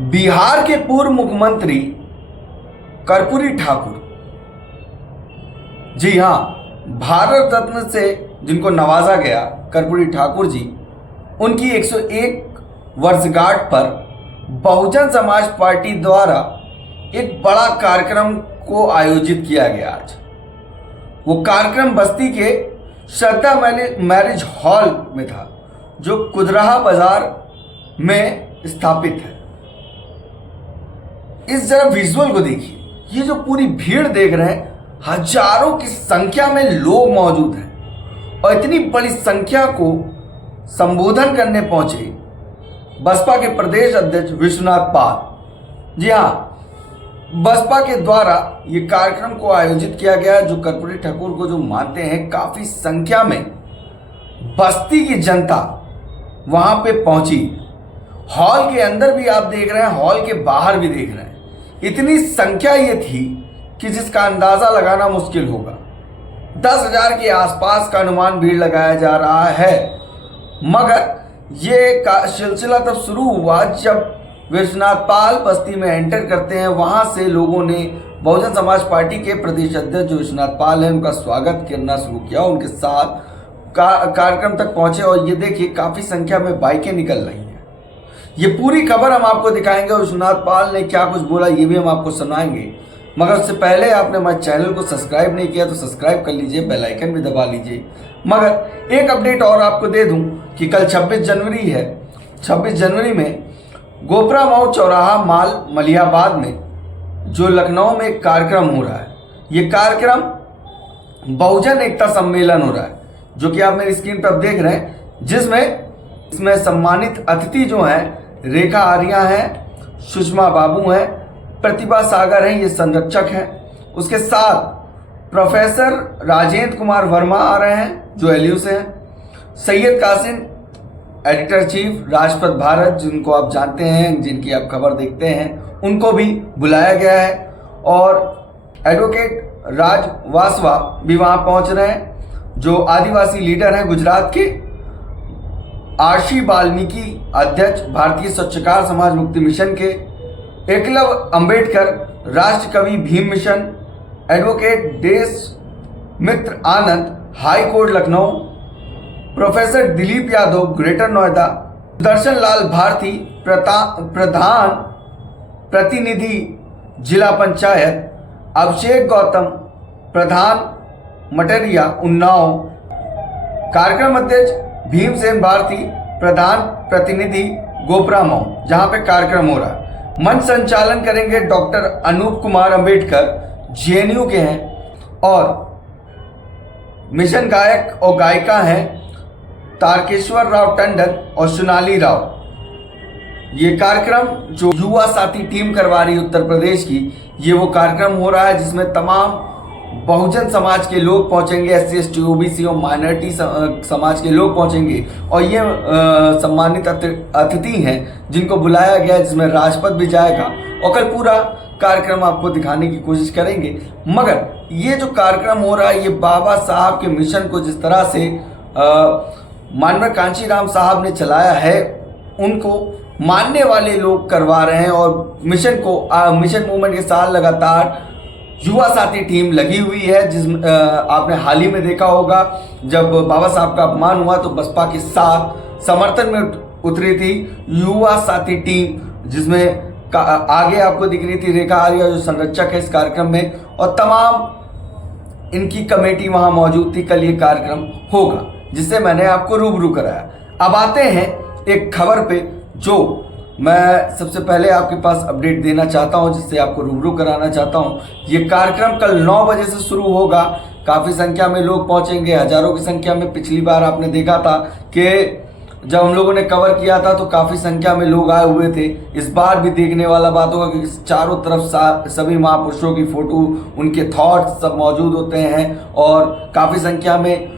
बिहार के पूर्व मुख्यमंत्री कर्पूरी ठाकुर, जी हाँ, भारत रत्न से जिनको नवाजा गया, कर्पूरी ठाकुर जी, उनकी 101 वर्षगांठ पर बहुजन समाज पार्टी द्वारा एक बड़ा कार्यक्रम को आयोजित किया गया। आज वो कार्यक्रम बस्ती के श्रद्धा मैरिज हॉल में था, जो कुदराहा बाजार में स्थापित है। इस जरा विजुअल को देखिए, ये जो पूरी भीड़ देख रहे हैं, हजारों की संख्या में लोग मौजूद हैं और इतनी बड़ी संख्या को संबोधन करने पहुंचे बसपा के प्रदेश अध्यक्ष विश्वनाथ पाल। जी हाँ, बसपा के द्वारा ये कार्यक्रम को आयोजित किया गया, जो कर्पूरी ठाकुर को जो मानते हैं। काफी संख्या में बस्ती की जनता वहां पे पहुंची। हॉल के अंदर भी आप देख रहे हैं, हॉल के बाहर भी देख रहे हैं। इतनी संख्या ये थी कि जिसका अंदाजा लगाना मुश्किल होगा। 10,000 के आसपास का अनुमान भीड़ लगाया जा रहा है। मगर ये सिलसिला तब शुरू हुआ जब विश्वनाथ पाल बस्ती में एंटर करते हैं। वहां से लोगों ने बहुजन समाज पार्टी के प्रदेश अध्यक्ष जो विश्वनाथ पाल हैं, उनका स्वागत करना शुरू किया, उनके साथ कार्यक्रम तक पहुंचे। और ये देखिए, काफी संख्या में बाइकें निकल रही हैं। ये पूरी खबर हम आपको दिखाएंगे और विश्वनाथ पाल ने क्या कुछ बोला ये भी हम आपको सुनाएंगे। मगर उससे पहले आपने हमारे चैनल को सब्सक्राइब नहीं किया तो सब्सक्राइब कर लीजिए, बेल आइकन भी दबा लीजिए। मगर एक अपडेट और आपको दे दूं कि कल 26 जनवरी है। 26 जनवरी में गोपरा मऊ चौराहा माल मलियाबाद में जो लखनऊ में एक कार्यक्रम हो रहा है, ये कार्यक्रम बहुजन एकता सम्मेलन हो रहा है, जो कि आप मेरी स्क्रीन पर देख रहे हैं। इसमें सम्मानित अतिथि जो हैं, रेखा आर्या हैं, सुषमा बाबू हैं, प्रतिभा सागर हैं, ये संरक्षक हैं। उसके साथ प्रोफेसर राजेंद्र कुमार वर्मा आ रहे हैं, जो एलयू से हैं। सैयद कासिम, एडिटर चीफ राजपथ भारत, जिनको आप जानते हैं, जिनकी आप खबर देखते हैं, उनको भी बुलाया गया है। और एडवोकेट राज वासवा भी वहां पहुंच रहे हैं, जो आदिवासी लीडर हैं गुजरात के। आरसी वाल्मीकि, अध्यक्ष भारतीय स्वच्छकार समाज मुक्ति मिशन के। एकलव अंबेडकर, राष्ट्र कवि Bhim mission. Advocate Desh Mitra Anand, high court Lucknow. Professor Dilip Yadav, greater Noida. Darshan Lal Bharti, प्रधान प्रतिनिधि जिला पंचायत। अभिषेक गौतम, प्रधान मटेरिया, उन्नाव। कार्यक्रम अध्यक्ष भीमसेन भारती, प्रधान प्रतिनिधि गोपरा मऊ, जहां पे कार्यक्रम हो रहा है। मंच संचालन करेंगे डॉक्टर अनूप कुमार अंबेडकर, जेएनयू के हैं। और मिशन गायक और गायिका हैं तारकेश्वर राव टंडन और सोनाली राव। ये कार्यक्रम जो युवा साथी टीम करवा रही है उत्तर प्रदेश की, ये वो कार्यक्रम हो रहा है जिसमें तमाम बहुजन समाज के लोग पहुंचेंगे, SC ST OBC और माइनॉरिटी समाज के लोग पहुंचेंगे। और ये सम्मानित अतिथि हैं जिनको बुलाया गया है, जिसमें राजपथ भी जाएगा। और कल पूरा कार्यक्रम आपको दिखाने की कोशिश करेंगे। मगर ये जो कार्यक्रम हो रहा है, ये बाबा साहब के मिशन को जिस तरह से माननीय कांशीराम साहब ने चलाया है, उनको मानने वाले लोग करवा रहे हैं। और मिशन मूवमेंट के साथ लगातार युवा साथी टीम लगी हुई है। आपने हाल ही में देखा होगा, जब बाबा साहब का अपमान हुआ तो बसपा के साथ समर्थन में उतरी थी युवा साथी टीम, जिसमें आगे आपको दिख रही थी रेखा आर्या, जो संरक्षक है इस कार्यक्रम में। और तमाम इनकी कमेटी वहां मौजूद थी। कल ये कार्यक्रम होगा, जिससे मैंने आपको रूबरू कराया। अब आते हैं एक खबर पे, जो मैं सबसे पहले आपके पास अपडेट देना चाहता हूं, जिससे आपको रूबरू कराना चाहता हूं। ये कार्यक्रम कल 9 बजे से शुरू होगा। काफ़ी संख्या में लोग पहुंचेंगे, हजारों की संख्या में। पिछली बार आपने देखा था कि जब हम लोगों ने कवर किया था तो काफ़ी संख्या में लोग आए हुए थे। इस बार भी देखने वाला बात होगा, क्योंकि चारों तरफ सभी महापुरुषों की फोटो, उनके थॉट्स सब मौजूद होते हैं। और काफ़ी संख्या में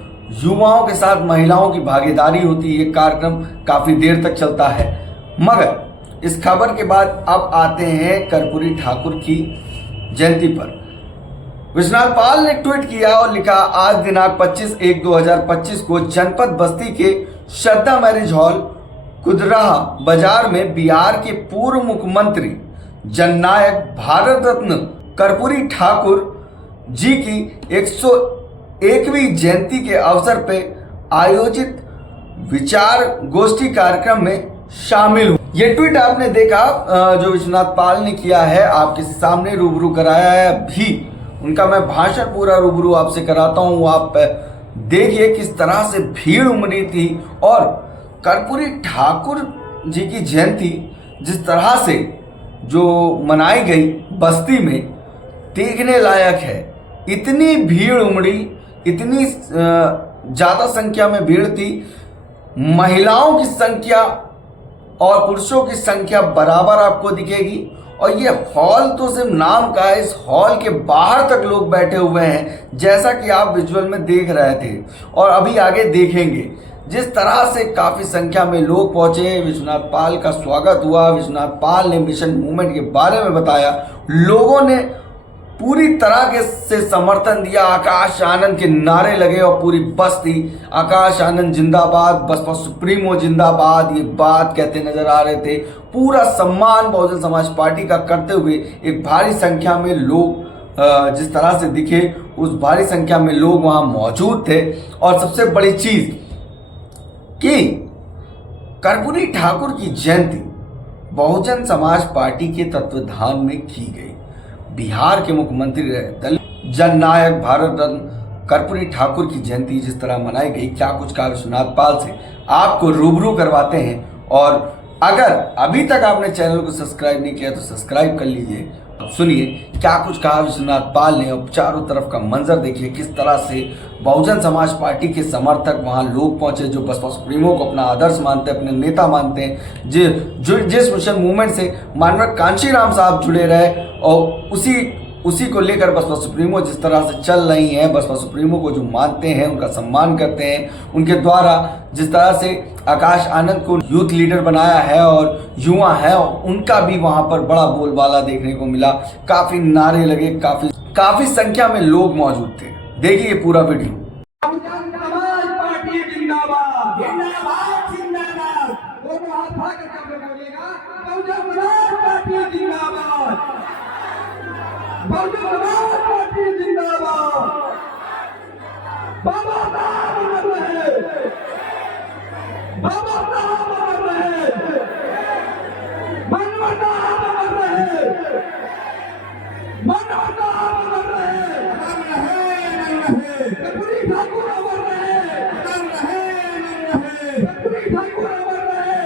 युवाओं के साथ महिलाओं की भागीदारी होती है। ये कार्यक्रम काफ़ी देर तक चलता है। मगर इस खबर के बाद अब आते हैं कर्पूरी ठाकुर की जयंती पर। विश्वनाथ पाल ने ट्वीट किया और लिखा, आज दिनांक 25/1/2025 को जनपद बस्ती के श्रद्धा मैरिज हॉल कुदराहा बाजार में बिहार के पूर्व मुख्यमंत्री जननायक भारत रत्न कर्पूरी ठाकुर जी की 101वीं जयंती के अवसर पर आयोजित विचार गोष्ठी कार्यक्रम में शामिल हुए। ये ट्वीट आपने देखा जो विश्वनाथ पाल ने किया है, आपके सामने रूबरू कराया है। भी उनका मैं भाषण पूरा रूबरू आपसे कराता हूँ। आप देखिए किस तरह से भीड़ उमड़ी थी और कर्पूरी ठाकुर जी की जयंती जिस तरह से जो मनाई गई बस्ती में, देखने लायक है। इतनी भीड़ उमड़ी, इतनी ज़्यादा संख्या में भीड़ थी। महिलाओं की संख्या और पुरुषों की संख्या बराबर आपको दिखेगी। और ये हॉल तो सिर्फ नाम का है, इस हॉल के बाहर तक लोग बैठे हुए हैं, जैसा कि आप विजुअल में देख रहे थे और अभी आगे देखेंगे। जिस तरह से काफ़ी संख्या में लोग पहुंचे, विश्वनाथ पाल का स्वागत हुआ, विश्वनाथ पाल ने मिशन मूवमेंट के बारे में बताया, लोगों ने पूरी तरह से समर्थन दिया। आकाश आनंद के नारे लगे और पूरी बस्ती आकाश आनंद जिंदाबाद, बसपा सुप्रीमो जिंदाबाद, ये बात कहते नजर आ रहे थे। पूरा सम्मान बहुजन समाज पार्टी का करते हुए एक भारी संख्या में लोग जिस तरह से दिखे, उस भारी संख्या में लोग वहां मौजूद थे। और सबसे बड़ी चीज कि कर्पूरी ठाकुर की जयंती बहुजन समाज पार्टी के तत्वाधान में की गई। बिहार के मुख्यमंत्री दलित जननायक भारत रत्न कर्पूरी ठाकुर की जयंती जिस तरह मनाई गई, क्या कुछ कहा विश्वनाथ पाल से आपको रूबरू करवाते हैं। और अगर अभी तक आपने चैनल को सब्सक्राइब नहीं किया तो सब्सक्राइब कर लीजिए। सुनिए क्या कुछ कहा विश्वनाथ पाल ने और चारों तरफ का मंजर देखिए, किस तरह से बहुजन समाज पार्टी के समर्थक वहां लोग पहुंचे जो बसपा सुप्रीमो को अपना आदर्श मानते हैं, अपने नेता मानते हैं। जिस मिशन मूवमेंट से माननीय कांशीराम साहब जुड़े रहे और उसी को लेकर बसपा सुप्रीमो जिस तरह से चल रही हैं, बसपा सुप्रीमो को जो मानते हैं, उनका सम्मान करते हैं, उनके द्वारा जिस तरह से आकाश आनंद को यूथ लीडर बनाया है और युवा है, उनका भी वहां पर बड़ा बोलबाला देखने को मिला। काफी नारे लगे, काफी संख्या में लोग मौजूद थे। देखिए पूरा वीडियो। बहुजन समाज पार्टी जिंदाबाद। बाबा साहब अमर रहे, बाबा साहब अमर रहे, मनोहर साहब अमर रहे, मनोहर साहब अमर रहे, कर्पूरी ठाकुर अमर रहे, कर्पूरी ठाकुर अमर रहे,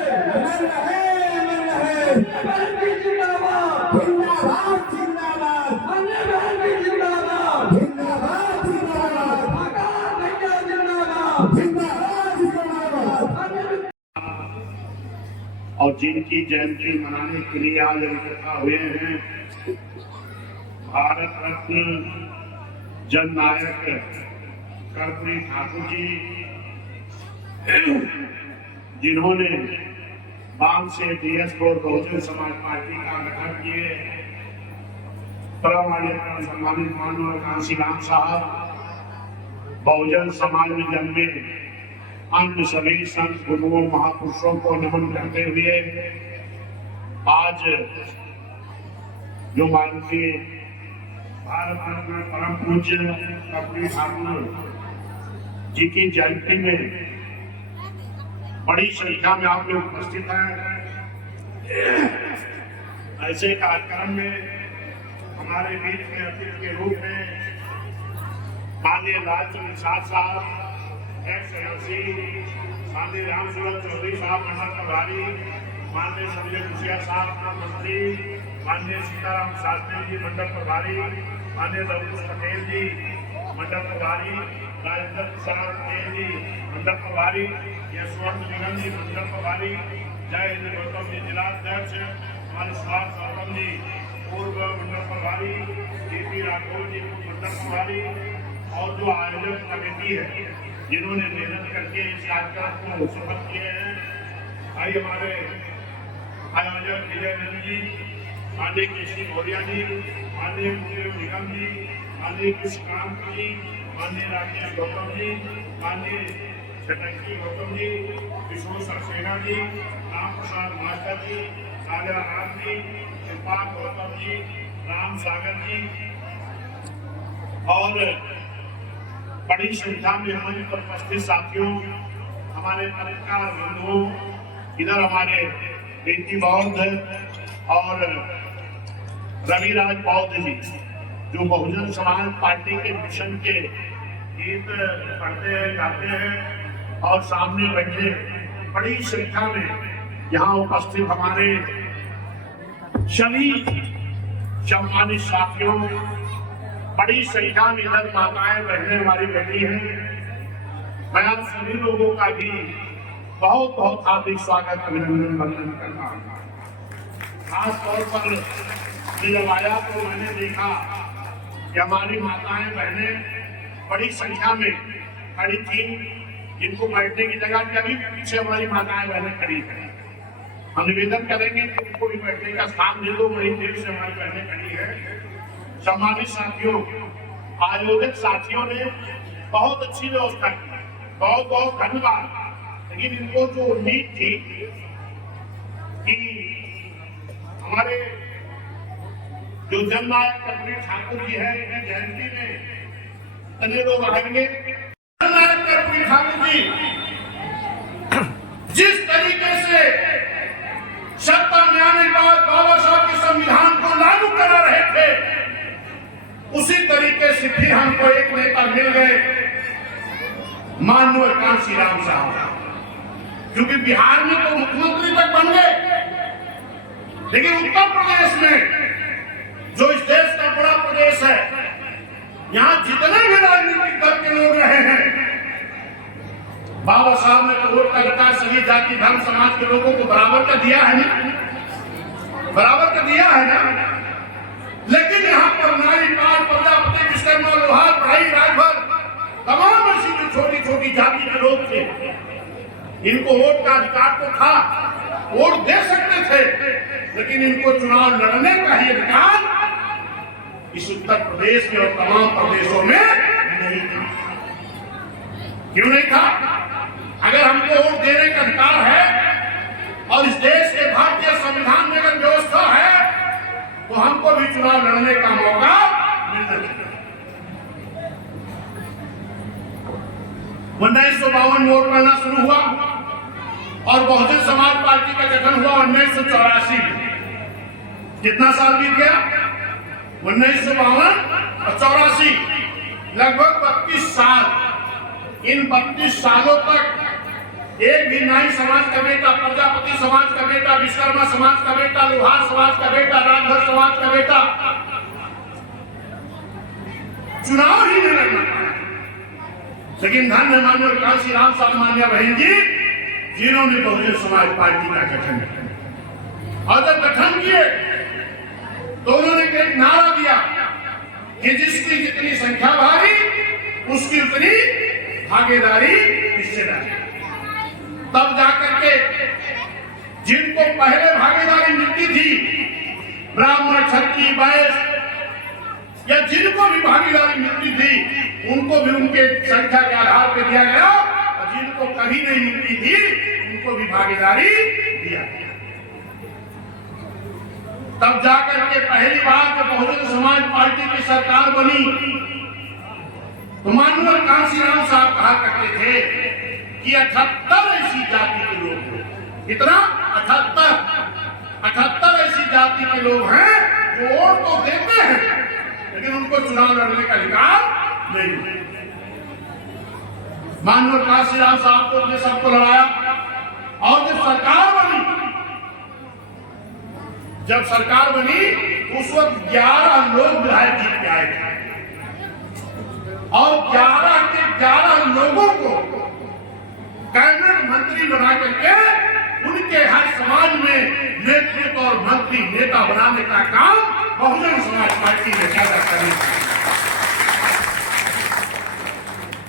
बहन की जिंदाबाद, जिंदाबाद जिंदाबाद, अन्य बहन की जिंदाबाद, जिंदाबाद जिंदाबाद, आकाश भैया जिंदाबाद, जिंदाबाद जिंदाबाद। और जिनकी जयंती मनाने के लिए आज इकट्ठा हुए हैं, भारत रत्न जननायक कर्पूरी ठाकुर जी, जिन्होंने बाम से डीएस4 बहुजन समाज पार्टी का गठन किए, सम्मानित माननीय कांशीराम साहब बहुजन समाज में जन्मे अन्य सभी संत गुरुओं महापुरुषों को नमन करते हुए आज जो माननीय भारत रत्न परम पूज्य कर्पूरी ठाकुर जी की जयंती में बड़ी संख्या में आप लोग उपस्थित हैं। ऐसे कार्यक्रम में हमारे बीच में अतिथि के रूप में माननीय लालचंद निषाद साहब एक्स-एमसी, माननीय रामसूरत चौधरी साहब मंडल प्रभारी, माननीय संजय मुखिया साहब मंत्री, माननीय सीताराम शास्त्री जी मंडल प्रभारी, माननीय रघुनाथ पटेल जी मंडल प्रभारी, राजेंद्र प्रसाद पटेल जी मंडल प्रभारी, यशवंत निगम जी मंडल प्रभारी, जय हिंद गौतम जी जिलाध्यक्ष, हमारे सुभाष गौतम जी पूर्व मंडल प्रभारी, के.पी. राठौर जी मंडल प्रभारी और जो आयोजक कमेटी है जिन्होंने मेहनत करके इस कार्यक्रम को सफल किए हैं। भाई हमारे आयोजक विजय नंद जी, माननीय केसी मौर्या जी, माननीय मुकेश निगम जी, माननीय कृष्णकांत जी, माननीय राकेश गौतम जी, माननीय छटकी गौतम जी, किशोर सक्सेना जी, प्रसाद मास्टर जी, सागर राज जी, कृपा गौतम जी, राम सागर जी और बड़ी संख्या में मंच पर उपस्थित साथियों, हमारे पत्रकार बंधुओं, इधर हमारे प्रीति बौद्ध और रविराज बौद्ध जी जो बहुजन समाज पार्टी के मिशन के गीत पढ़ते हैं, गाते हैं और सामने बैठे बड़ी संख्या में यहाँ उपस्थित हमारे सभी सम्मानित साथियों, बड़ी संख्या में इधर माताएं बहनें हमारी बैठी हैं। मैं आप सभी लोगों का भी बहुत बहुत हार्दिक स्वागत अभिनंदन वंदन करता हूँ। खास तौर पर जब आया तो मैंने देखा कि हमारी माताएं बहनें बड़ी संख्या में खड़ी थी, जिनको बैठने की जगह की अभी पीछे हमारी माताएं बहनें खड़ी हैं। हम निवेदन करेंगे कि उनको भी बैठने का स्थान दे दो, बड़ी देर से हमारी बहनें खड़ी है। सम्मानित साथियों, आयोजक साथियों ने बहुत अच्छी व्यवस्था की, बहुत बहुत धन्यवाद। लेकिन इनको जो उम्मीद थी कि हमारे जो जननायक कर्पूरी ठाकुर जी है, इनकी जयंती में इतने लोग आएंगे। जननायक कर्पूरी ठाकुर जी जिस तरीके से सत्ता में आने के बाद बाबा साहब के संविधान को लागू करा रहे थे, उसी तरीके से फिर हमको एक नेता मिल गए, माननीय कांशीराम साहब, क्योंकि बिहार में तो मुख्यमंत्री तक बन गए, लेकिन उत्तर प्रदेश में जो इस देश का बड़ा प्रदेश है, यहाँ जितने भी राजनीतिक दल के लोग रहे हैं, बाबा साहब ने तो वोट का अधिकार सभी जाति धर्म समाज के लोगों को बराबर का दिया है ना, बराबर का दिया है ना। लेकिन यहाँ पर नारी पाल प्रजापति विश्वकर्मा लोहार भाई राजभर तमाम ऐसी जो छोटी छोटी जाति के लोग थे, इनको वोट का अधिकार तो था, वोट दे सकते थे, लेकिन इनको चुनाव लड़ने का ही अधिकार इस उत्तर प्रदेश में और तमाम प्रदेशों में नहीं था। क्यों नहीं था? अगर हमको वोट देने का अधिकार है और इस देश के भारतीय संविधान में अगर व्यवस्था है, तो हमको भी चुनाव लड़ने का मौका मिलना चाहिए। 1952 में वोट पड़ना शुरू हुआ और बहुजन समाज पार्टी का गठन हुआ 1984 में। कितना साल बीत गया? 1952 और 84, लगभग 32 साल। इन 32 सालों तक एक भी नाई समाज का बेटा, प्रजापति समाज का बेटा, विश्वकर्मा समाज का बेटा, लोहार समाज का बेटा, राजभर समाज का बेटा चुनाव ही नहीं लड़ना पाया। लेकिन धन्य माननीय कांशीराम साहब मान्या बहन जी, जिन्होंने बहुजन समाज पार्टी का गठन किया, और जब गठन किए तो उन्होंने एक नारा दिया कि जिसकी जितनी संख्या भारी उसकी उतनी भागीदारी, हिस्सेदारी। तब जाकर के जिनको पहले भागीदारी मिलती थी, ब्राह्मण क्षत्रिय वैश्य या जिनको भी भागीदारी मिलती थी, उनको भी उनके संख्या के आधार पर दिया गया, और जिनको कभी नहीं मिलती थी उनको भी भागीदारी दिया गया। तब जाकर के पहली बार जब बहुजन समाज पार्टी की सरकार बनी, तो माननीय कांशीराम साहब कहा करते थे कि 78 ऐसी जाति के लोग हैं। कितना? 78 ऐसी जाति के लोग हैं जो वोट तो देते हैं, लेकिन उनको चुनाव लड़ने का अधिकार नहीं। माननीय कांशीराम साहब को ने सबको लड़ाया, और जब सरकार बनी उस वक्त 11 लोग विधायक जीत के आए थे, और 11 के 11 लोगों को कैबिनेट मंत्री बना करके उनके हर समाज में नेतृत्व और मंत्री नेता बनाने का काम बहुजन समाज पार्टी ने ज्यादा करने।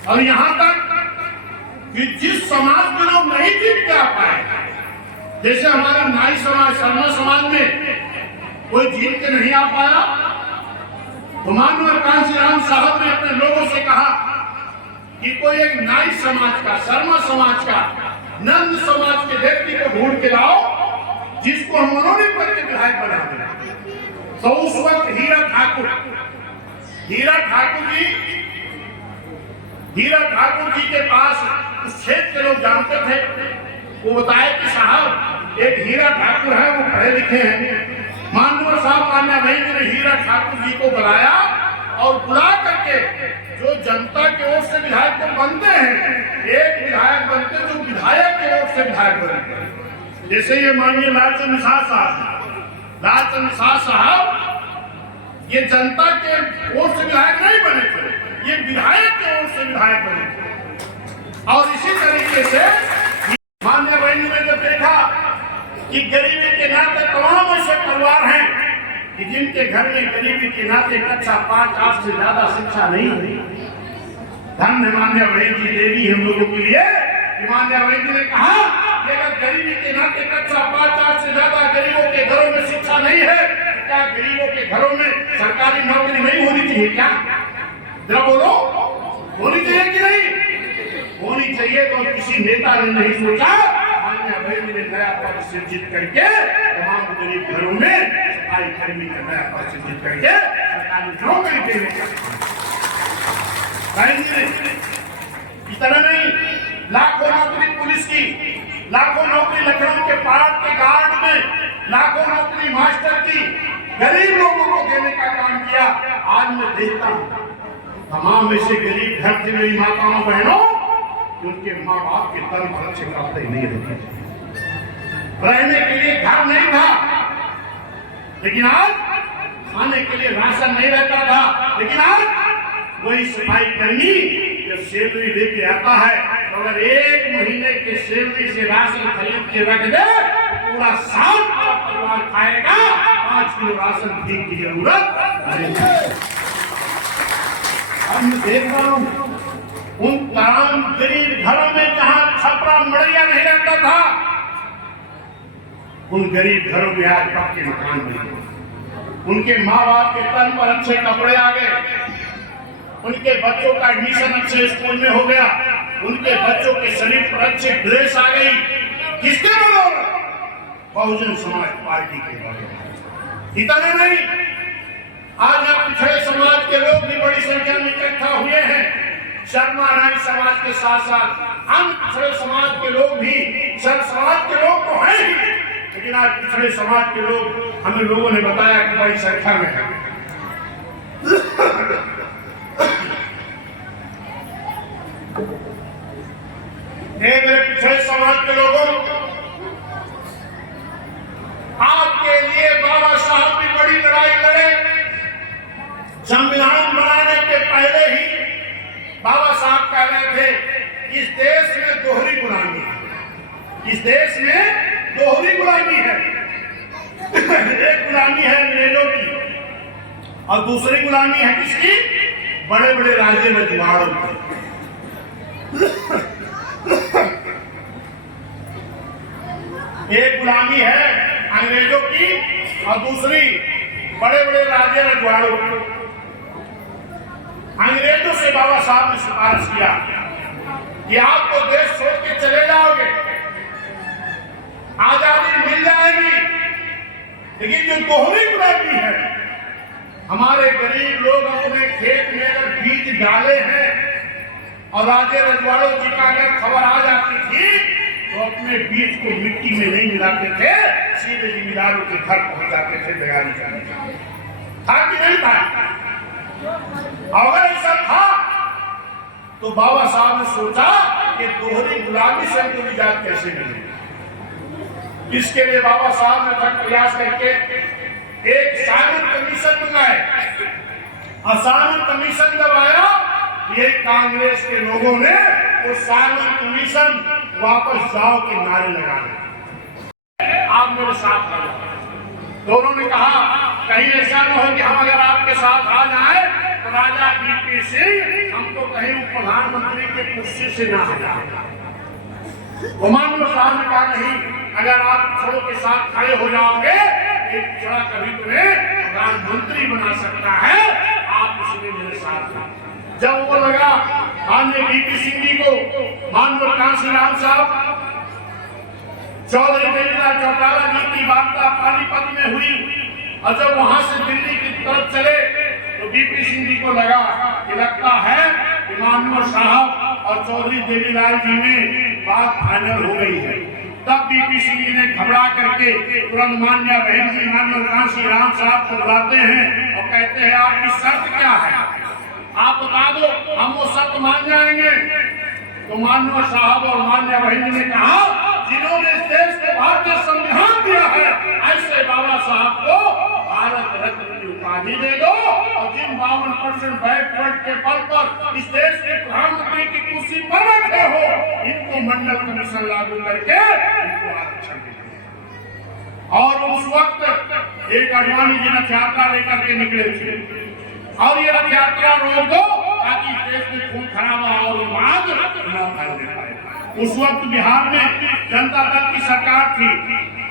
और यहां तक कि जिस समाज के लोग नहीं जीत के आ पाए, जैसे हमारे नाई समाज, शर्मा समाज में कोई जीत के नहीं आ पाया, तो माननीय कांशीराम साहब ने अपने लोगों से कहा कि कोई एक नाई समाज का, शर्मा समाज का नंद समाज के व्यक्ति को ढूंढ के लाओ जिसको हम मनोनीत करके विधायक बना दें। तो उस वक्त हीरा ठाकुर जी के पास उस क्षेत्र के लोग जानते थे। वो बताए कि साहब एक हीरा ठाकुर है, वो पढ़े लिखे हैं। माननीय साहब मान्या भाई ने हीरा ठाकुर जी को बुलाया और बुला करके जो जनता की ओर से विधायक को बनते हैं, एक विधायक बनते जो विधायक की ओर से विधायक बनते। जैसे ये माननीय लालचंद निषाद साहब ये जनता के ओर से विधायक नहीं बने थे, ये विधायक के ओर से विधायक बने थे। और इसी तरीके से मान्य बहन ने जब देखा कि गरीबी के नाते तमाम ऐसे परिवार हैं कि जिनके घर में गरीबी के नाते कक्षा 5-8 से ज्यादा शिक्षा नहीं हुई, धन्य मान्य बहन जी देवी हम लोगों के लिए। मान्य बहन जी ने कहा कि अगर गरीबी के नाते कक्षा 5-8 से ज्यादा गरीबों के घरों में शिक्षा नहीं है, क्या गरीबों के घरों में सरकारी नौकरी नहीं होनी चाहिए? क्या जरा बोलो, होनी चाहिए कि नहीं होनी चाहिए? तो किसी नेता ने नहीं सोचा, मान्य बहन ने नया पद सृजित करके तमाम गरीब घरों में सरकारी कर्मी का नया पद सृजित करके सरकारी नौकरी देने का इतना नहीं, लाखों नौकरी पुलिस की, लाखों नौकरी लखनऊ के पार्क के गार्ड में, लाखों नौकरी मास्टर की गरीब लोगों को देने का काम किया। आज मैं देखता हूँ तमाम ऐसे गरीब घर से मेरी माताओं बहनों, उनके माँ बाप के तन भर से प्राप्त नहीं रहते, रहने के लिए घर नहीं था, लेकिन आज खाने के लिए राशन नहीं रहता था, लेकिन आज वही सफाई कर्मी जब सैलरी लेके आता है तो अगर 1 महीने के सैलरी से राशन खरीद के रख दे, पूरा साल का परिवार खाएगा। 5 किलो राशन की जरूरत नहीं। अब मैं देख रहा हूँ उन तमाम गरीब घरों में जहाँ छपरा मड़ैया नहीं रहता था, उन गरीब घरों में आज पक्के मकान बने। उनके माँ बाप के तन पर अच्छे कपड़े आ गए, उनके बच्चों का एडमिशन अच्छे स्कूल में हो गया, उनके बच्चों के शरीर पर अच्छे ड्रेस आ गई। किसके बदौलत? बहुजन समाज पार्टी के बदौलत। इतना नहीं, आज पिछड़े समाज के लोग भी बड़ी संख्या में इकट्ठा हुए हैं। शर्मा नारी समाज के साथ साथ हम पिछड़े समाज के लोग भी, सब समाज के लोग तो हैं ही, लेकिन आज पिछड़े समाज के लोग हमें लोगों ने बताया कि बड़ी संख्या में है। मेरे पिछड़े समाज के लोगों, आपके लिए बाबा साहब भी बड़ी लड़ाई लड़े। संविधान बनाने के पहले ही बाबा साहब कह रहे थे इस देश में दोहरी गुलामी है, इस देश में दोहरी गुलामी है। एक गुलामी है अंग्रेजों की और दूसरी गुलामी है किसकी? बड़े बड़े राजे रजवाड़ों की। एक गुलामी है अंग्रेजों की और दूसरी बड़े बड़े राजे रजवाड़ों की। अंग्रेजों से बाबा साहब ने सिफारिश किया कि आप तो देश छोड़ के चले जाओगे, आजादी मिल जाएगी, लेकिन जो दोहरी गुलामी है, हमारे गरीब लोग अपने खेत में अगर बीज डाले हैं और राजे रजवाड़ों जी का अगर खबर आ जाती थी तो अपने बीज को मिट्टी में नहीं मिलाते थे, सीधे जिम्मेदारों के घर पहुंच जाते थे तैयारी करने था कि नहीं था? अगर ऐसा था तो बाबा साहब ने सोचा कि दोहरी गुलामी से हमको निजात कैसे मिलेगी। इसके लिए बाबा साहब ने तक प्रयास करके एक साइमन कमीशन मंगाए और साइमन कमीशन जब आया, ये कांग्रेस के लोगों ने वो साइमन कमीशन वापस जाओ के नारे लगाए। आप मेरे साथ आ जाओ। दोनों ने कहा कहीं ऐसा न हो कि हम अगर आपके साथ आ जाए तो राजा वीपी सिंह हमको कहीं प्रधानमंत्री के कुर्सी से ना हटा। माननीय साहब ने कहा नहीं, अगर आप पिछड़ों के साथ खड़े हो जाओगे, एक पिछड़ा कभी तुम्हें प्रधानमंत्री बना सकता है, आप इसमें मेरे साथ। जब वो लगा माननीय वीपी सिंह जी को, माननीय कांशीराम साहब चौधरी देवीलाल चौटाला जी की वार्ता पानीपत में हुई और जब वहां से दिल्ली की तरफ चले तो बीपी सिंह जी को लगा कि लगता है इमानुअल साहब और चौधरी देवीलाल जी में बात फाइनल हो गई है। तब बीपी सिंह जी ने घबरा करके तुरंत मान्या बहन जी इमानुअल कांसी राम साहब को बुलाते हैं और कहते हैं आपकी शर्त क्या है, आप बता दो, हम वो शर्त मान जाएंगे। तो मान्य साहब और मान्य बहन जी ने कहा जिन्होंने इस देश को भारतीय संविधान दिया है ऐसे बाबा साहब को भारत रत्न की उपाधि दे दो और जिन 52% बैकवर्ड के बल पर इस देश के प्रधानमंत्री की कुर्सी पर बैठे हो इनको मंडल कमीशन लागू करके इनको आरक्षण दे दो। और उस वक्त एक अडवाणी जी रथ यात्रा लेकर के निकले थे और ये रथ यात्रा रोक दो ताकि देश में खून खराबा और विवाद न फैलने पाए। उस वक्त बिहार में जनता दल की सरकार थी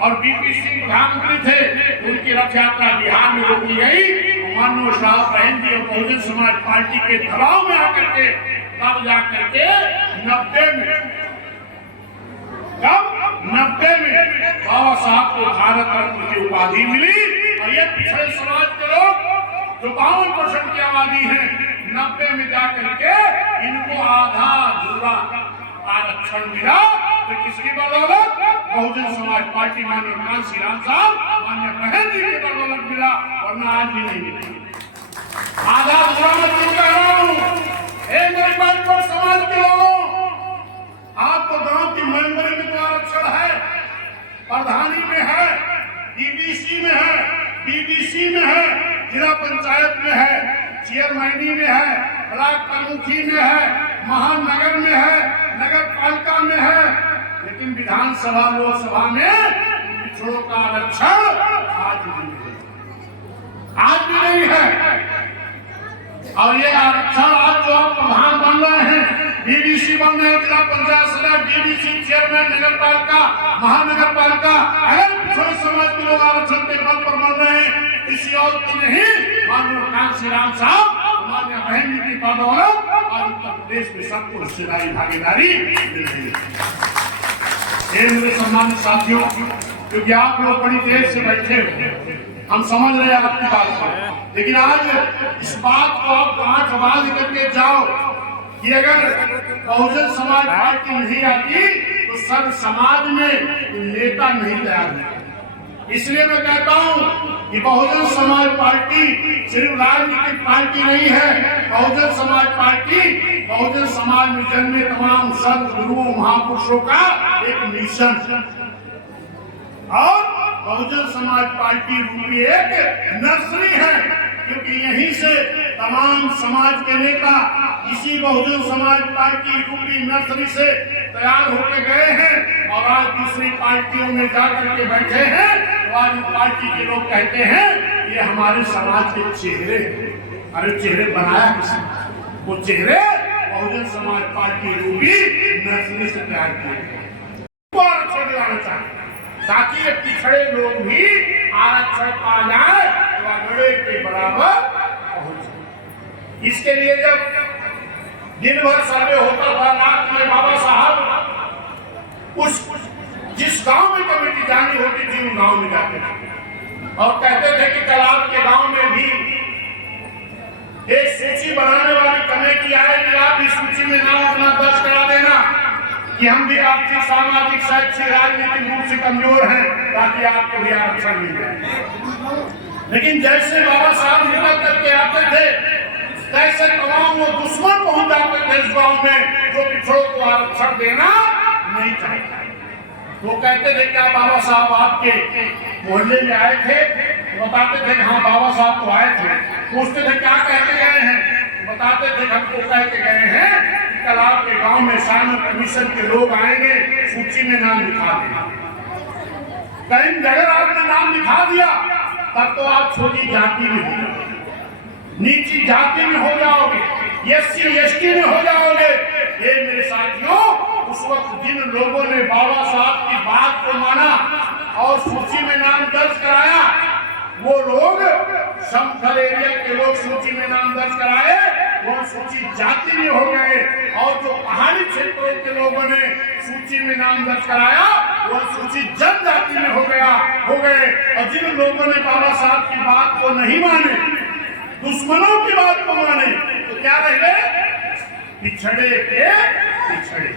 और बीपी सिंह प्रधानमंत्री थे, उनकी रथ यात्रा बिहार में रोकी गई। मानो साहब बहन जी और बहुजन समाज पार्टी के दबाव में आकर के तब जाकर के 90 में बाबा साहब को भारत रत्न की उपाधि मिली और ये पिछड़े समाज के लोग जो 52% की आबादी है 90 में जाकर के इनको आधा अधूरा आरक्षण मिला। तो किसकी बदौलत? बहुजन समाज पार्टी माननीय कांसी राम साहब मान्य बहन जी की बदौलत मिला, वरना आज भी नहीं मिला। आधा अधूरा मैं क्यों कह रहा हूँ? मेरी बात पर समाज के लोगों, आपको गांव की मेंबरी में तो आरक्षण है, प्रधानी में है, डीडीसी में है, बीडीसी में है, जिला पंचायत में है, चेयरमैनी में है, ब्लॉक प्रमुखी में है, महानगर में है, नगर पालिका में है, लेकिन विधानसभा लोकसभा में पिछड़ों का आरक्षण आज भी नहीं है। और ये आरक्षण आज जो आप प्रधान बन रहे हैं, डीडीसी बन रहे हैं, जिला पंचायत सदस्य, डीडीसी चेयरमैन, नगर पालिका, महानगर पालिका, अगर पिछड़े समाज के लोग आरक्षण के बल पर बन रहे हैं, किसी और की नहीं, माननीय कांसी राम साहब मान्य बहन जी की बदौलत और उत्तर प्रदेश में सबको हिस्सेदारी भागीदारी मिल रही है। मेरे सम्मानित साथियों, क्योंकि आप लोग बड़ी देर से बैठे हो, हम समझ रहे हैं आपकी बात को, लेकिन आज इस बात को आप 5 आवाज करके जाओ कि अगर बहुजन समाज पार्टी नहीं आती तो सब समाज में नेता नहीं तैयार होता। इसलिए मैं कहता हूं कि बहुजन समाज पार्टी सिर्फ राजनीतिक पार्टी नहीं है, बहुजन समाज पार्टी बहुजन समाज में जन्मे तमाम संत गुरुओं महापुरुषों का एक मिशन है और बहुजन समाज पार्टी रूपी एक नर्सरी है, क्योंकि यहीं से तमाम समाज के नेता इसी बहुजन समाज पार्टी रूपी नर्सरी से तैयार होके गए हैं और आज दूसरी पार्टियों में जाकर के बैठे हैं। तो आज पार्टी के लोग कहते हैं ये हमारे समाज के चेहरे, अरे चेहरे बनाया किसने? वो चेहरे बहुजन समाज पार्टी रूपी नर्सरी से तैयार किए आरक्षण दिलाना चाहते ताकि ये पिछड़े लोग भी आरक्षण पा जाए तो अगड़े के बराबर पहुंचे। इसके लिए जब दिन भर सर्वे होता था रात में बाबा साहब उस जिस गांव में कमेटी जानी होती थी उन गांव में जाते थे और कहते थे कि कल आपके गांव में भी एक सूची बनाने वाली कमेटी आएगी, आप इस सूची में नाम अपना दर्ज करा देना कि हम भी आर्थिक सामाजिक शैक्षिक राजनीतिक रूप से कमजोर हैं ताकि आपको भी आरक्षण मिल जाए। लेकिन जैसे बाबा साहब निकल करके आते थे तैसे तमाम वो दुश्मन पहुंच जाते थे इस गांव में जो पिछड़ों को आरक्षण देना नहीं चाहता। वो कहते थे क्या बाबा साहब आपके मोहल्ले में आए थे? बताते थे हाँ बाबा साहब तो आए थे। पूछते थे क्या कहते गए हैं? बताते थे हमको कह के गए हैं कि कल आपके गांव में साइमन कमीशन के लोग आएंगे, सूची में नाम लिखा देना। कहीं अगर आपने नाम लिखा दिया तब तो आप छोटी जाति में हो जाओगे, नीची जाति में हो जाओगे, एससी एसटी में हो जाओगे। ये मेरे साथियों उस वक्त जिन लोगों ने बाबा साहब की बात को माना और सूची में नाम दर्ज कराया वो लोग समतल एरिया के लोग सूची में नाम दर्ज कराए, वो सूची जाति में हो गए और जो पहाड़ी क्षेत्रों के लोगों ने सूची में नाम दर्ज कराया वो अनुसूचित जनजाति में हो गए। और जिन लोगों ने बाबा साहब की बात को नहीं माने, दुश्मनों की बात को माने, तो क्या रह गए? पिछड़े के पिछड़े।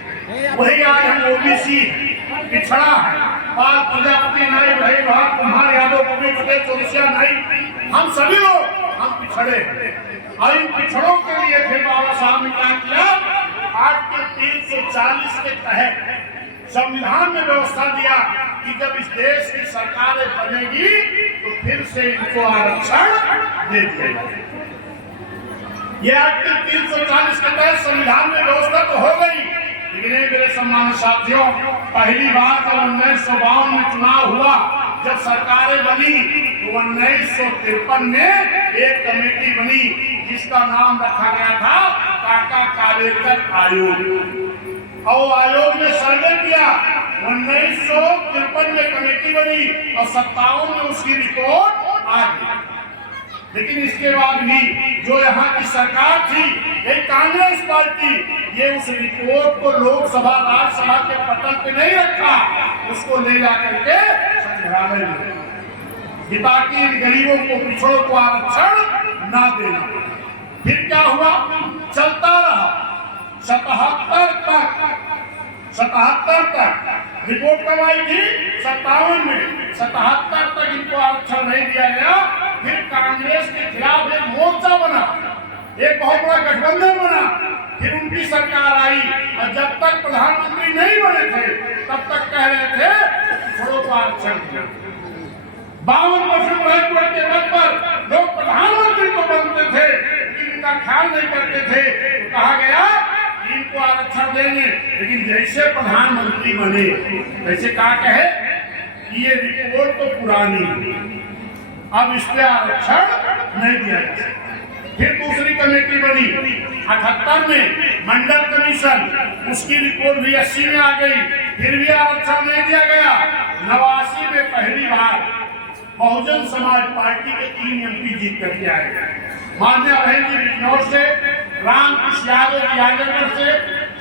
वही आज हम ओबीसी पिछड़ा है, बाल प्रजापति नहीं, भाई भाग कुमार यादव, कभी पटेल, चौरसिया नहीं, हम सभी लोग हम पिछड़े हैं। और इन पिछड़ों के लिए फिर बाबा साहब ने क्या किया? आर्टिकल 340 के तहत संविधान में व्यवस्था दिया कि जब इस देश की सरकारें बनेगी तो फिर से इनको आरक्षण दे दिया जाए। ये आर्टिकल 340 के तहत संविधान में व्यवस्था तो हो गई, लेकिन मेरे सम्मानित साथियों, पहली बार जब 1952 में चुनाव हुआ, जब सरकारें बनी, तो 1953 में एक कमेटी बनी जिसका नाम रखा गया था काका कालेकर आयोग। और आयोग ने सर्वे किया, 1953 में कमेटी बनी और 57 में उसकी रिपोर्ट आ गई। लेकिन इसके बाद भी जो यहाँ की सरकार थी, एक कांग्रेस पार्टी, ये उस रिपोर्ट को लोकसभा राज्यसभा के पटल पे नहीं रखा, उसको ले जाकर के संग्रहालय में, ताकि इन गरीबों को, पिछड़ों को आरक्षण ना देना। फिर क्या हुआ? चलता रहा 77 तक रिपोर्ट कब आई थी? 57 में। 77 तक इनको आरक्षण नहीं दिया गया। फिर कांग्रेस के खिलाफ एक मोर्चा बना, एक बहुत बड़ा गठबंधन बना, फिर उनकी सरकार आई, और जब तक प्रधानमंत्री नहीं बने थे तब तक कह रहे थे पिछड़ों को आरक्षण दिया। 52% बैकवर्ड के पद पर लोग प्रधानमंत्री को बनते थे, लेकिन इनका ख्याल नहीं करते थे। तो कहा गया इनको आरक्षण देंगे, लेकिन जैसे प्रधानमंत्री बने वैसे कहा कहे कि ये रिपोर्ट तो पुरानी, अब इस पे आरक्षण नहीं दिया जा सकता। फिर दूसरी कमेटी बनी 78 में, मंडल कमीशन, उसकी रिपोर्ट भी 80 में आ गई, फिर भी आरक्षण नहीं दिया गया। 89 में पहली बार बहुजन समाज पार्टी के 3 MP जीत करके आए, मान्य बहन जी बिजनौर से, रामकृष्ण यादव आजमगढ़ से,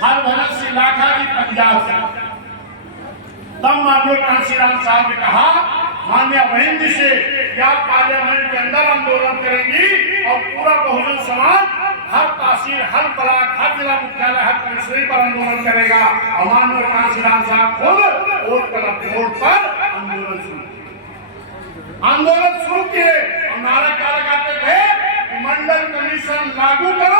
हरभजन सिंह लाखा जी पंजाब से। तब माननीय कांशीराम साहब ने कहा मान्य बहन जी से कि आप पार्लियामेंट के अंदर आंदोलन करेंगी और पूरा बहुजन समाज हर तहसील, हर ब्लॉक, हर जिला मुख्यालय, हर कमिश्नरी पर आंदोलन करेगा। और माननीय कांशीराम साहब खुद वोट पर आंदोलन शुरू किए और नारा क्या लगाते थे? मंडल कमीशन लागू करो